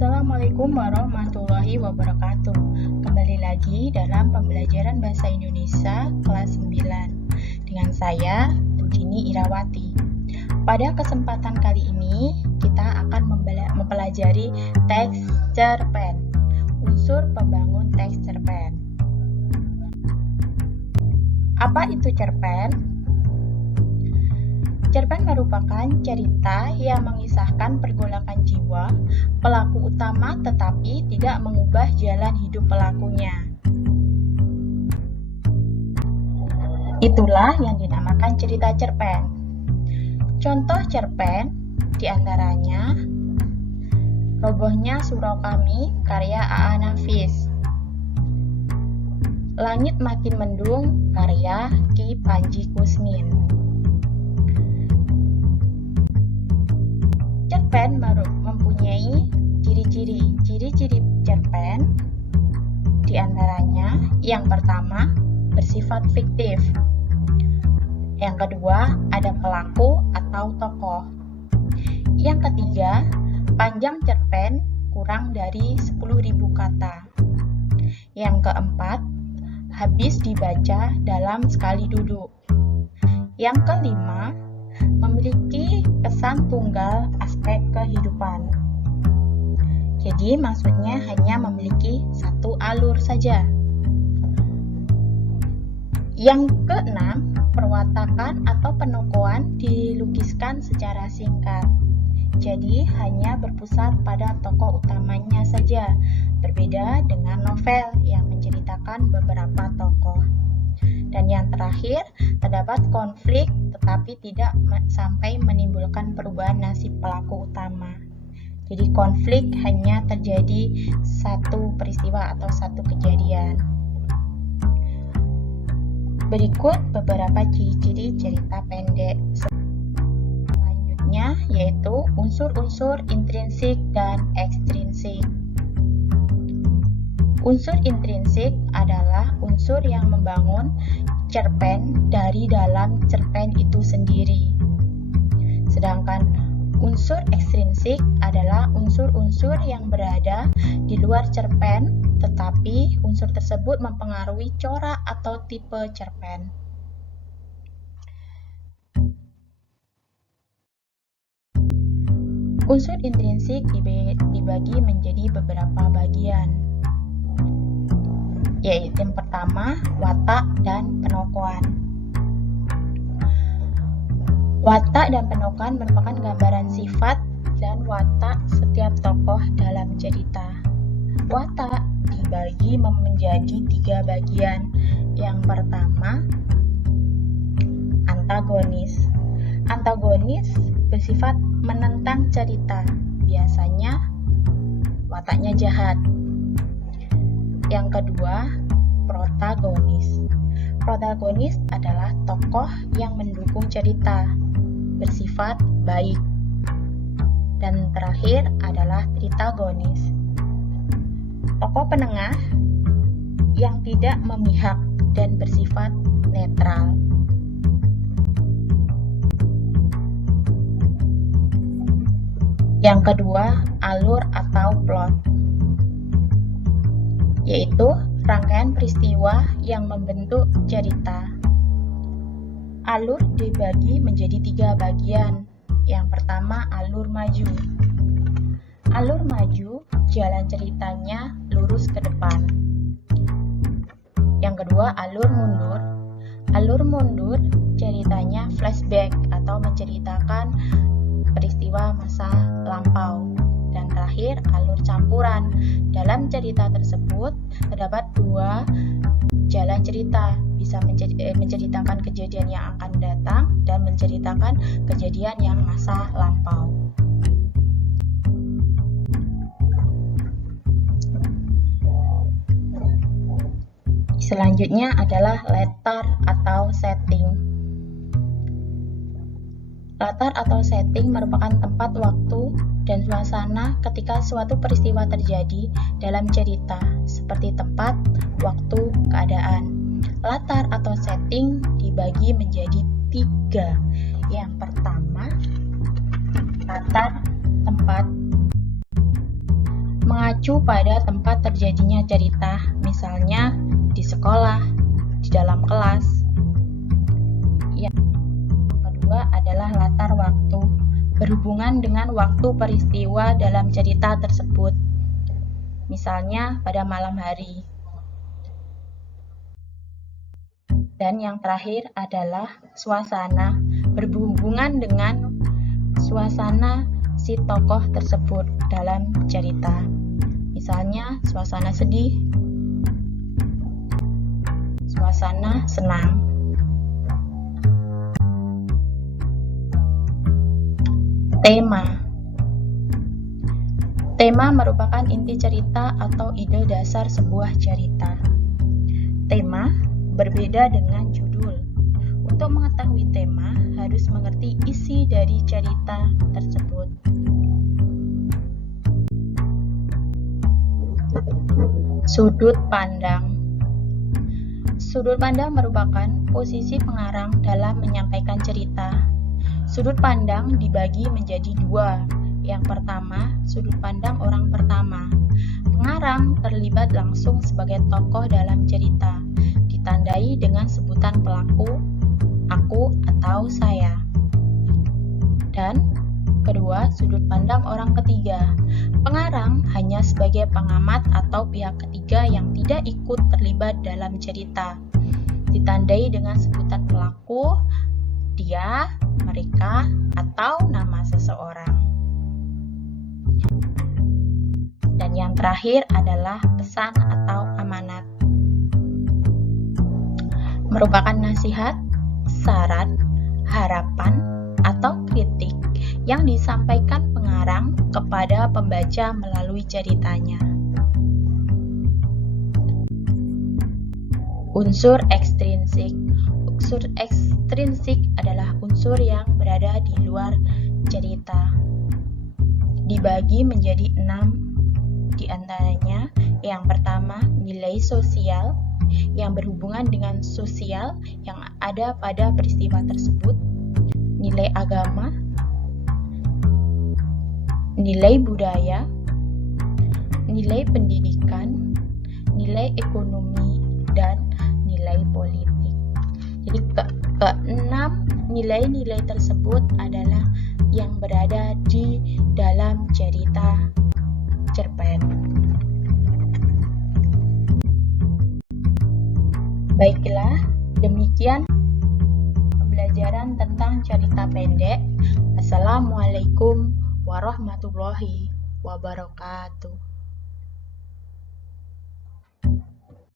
Assalamualaikum warahmatullahi wabarakatuh. Kembali lagi dalam pembelajaran Bahasa Indonesia kelas 9 dengan saya, Budini Irawati. Pada kesempatan kali ini, kita akan mempelajari teks cerpen, unsur pembangun teks cerpen. Apa itu cerpen? Cerpen merupakan cerita yang mengisahkan pergolakan jiwa pelaku utama tetapi tidak mengubah jalan hidup pelakunya. Itulah yang dinamakan cerita cerpen. Contoh cerpen diantaranya Robohnya Surau Kami karya A.A. Nafis, Langit Makin Mendung karya Ki Panji Kusmin. Cerpen mempunyai ciri-ciri cerpen, diantaranya yang pertama bersifat fiktif, yang kedua ada pelaku atau tokoh, yang ketiga panjang cerpen kurang dari 10.000 kata, yang keempat habis dibaca dalam sekali duduk, yang kelima memiliki kesan tunggal aspek kehidupan. Jadi maksudnya hanya memiliki satu alur saja. Yang keenam, perwatakan atau penokohan dilukiskan secara singkat. Jadi hanya berpusat pada tokoh utamanya saja, berbeda dengan novel yang menceritakan beberapa tokoh. Dan yang terakhir, terdapat konflik tetapi tidak sampai menimbulkan perubahan nasib pelaku utama. Jadi konflik hanya terjadi satu peristiwa atau satu kejadian. Berikut beberapa ciri-ciri cerita pendek. Selanjutnya yaitu unsur-unsur intrinsik dan ekstrinsik. Unsur intrinsik adalah unsur yang membangun cerpen dari dalam cerpen itu sendiri. Sedangkan unsur ekstrinsik adalah unsur-unsur yang berada di luar cerpen, tetapi unsur tersebut mempengaruhi corak atau tipe cerpen. Unsur intrinsik dibagi menjadi beberapa bagian, yaitu yang pertama watak dan penokohan. Watak dan penokohan merupakan gambaran sifat dan watak setiap tokoh dalam cerita. Watak dibagi menjadi 3 bagian. Yang pertama, antagonis. Antagonis bersifat menentang cerita, biasanya wataknya jahat. Yang kedua, protagonis. Protagonis adalah tokoh yang mendukung cerita, bersifat baik. Dan terakhir adalah tritagonis. Tokoh penengah yang tidak memihak dan bersifat netral. Yang kedua, alur atau plot, yaitu rangkaian peristiwa yang membentuk cerita. Alur dibagi menjadi 3 bagian. Yang pertama, alur maju. Alur maju, jalan ceritanya lurus ke depan. Yang kedua, alur mundur. Alur mundur, ceritanya flashback atau menceritakan peristiwa masa lampau. Dan terakhir, alur campuran. Dalam cerita tersebut terdapat 2 jalan cerita, bisa menceritakan kejadian yang akan datang dan menceritakan kejadian yang masa lampau. Selanjutnya adalah latar atau setting. Latar atau setting merupakan tempat, waktu, dan suasana ketika suatu peristiwa terjadi dalam cerita, seperti tempat, waktu, keadaan. Latar atau setting dibagi menjadi 3. Yang pertama, latar tempat. mengacu pada tempat terjadinya cerita, misalnya di sekolah, di dalam kelas. Yang kedua adalah latar waktu, berhubungan dengan waktu peristiwa dalam cerita tersebut, misalnya pada malam hari. Dan yang terakhir adalah suasana, berhubungan dengan suasana si tokoh tersebut dalam cerita. Misalnya suasana sedih, suasana senang. Tema merupakan inti cerita atau ide dasar sebuah cerita. Tema berbeda dengan judul. Untuk mengetahui tema, harus mengerti isi dari cerita tersebut. Sudut pandang. Sudut pandang merupakan posisi pengarang dalam menyampaikan cerita. Sudut pandang dibagi menjadi dua. Yang pertama, sudut pandang orang pertama. Pengarang terlibat langsung sebagai tokoh dalam cerita, ditandai dengan sebutan pelaku, aku atau saya. Dan kedua, sudut pandang orang ketiga. Pengarang hanya sebagai pengamat atau pihak ketiga yang tidak ikut terlibat dalam cerita, ditandai dengan sebutan pelaku, dia, mereka, atau nama seseorang. Dan yang terakhir adalah pesan atau amanat. Merupakan nasihat, saran, harapan, atau kritik yang disampaikan pengarang kepada pembaca melalui ceritanya. Unsur ekstrinsik. Unsur ekstrinsik adalah unsur yang berada di luar cerita. Dibagi menjadi 6 di antaranya. Yang pertama, nilai sosial yang berhubungan dengan sosial yang ada pada peristiwa tersebut, nilai agama, nilai budaya, nilai pendidikan, nilai ekonomi, dan nilai politik. Jadi keenam nilai-nilai tersebut adalah yang berada di dalam cerita cerpen. Baiklah, demikian pembelajaran tentang cerita pendek. Assalamualaikum warahmatullahi wabarakatuh.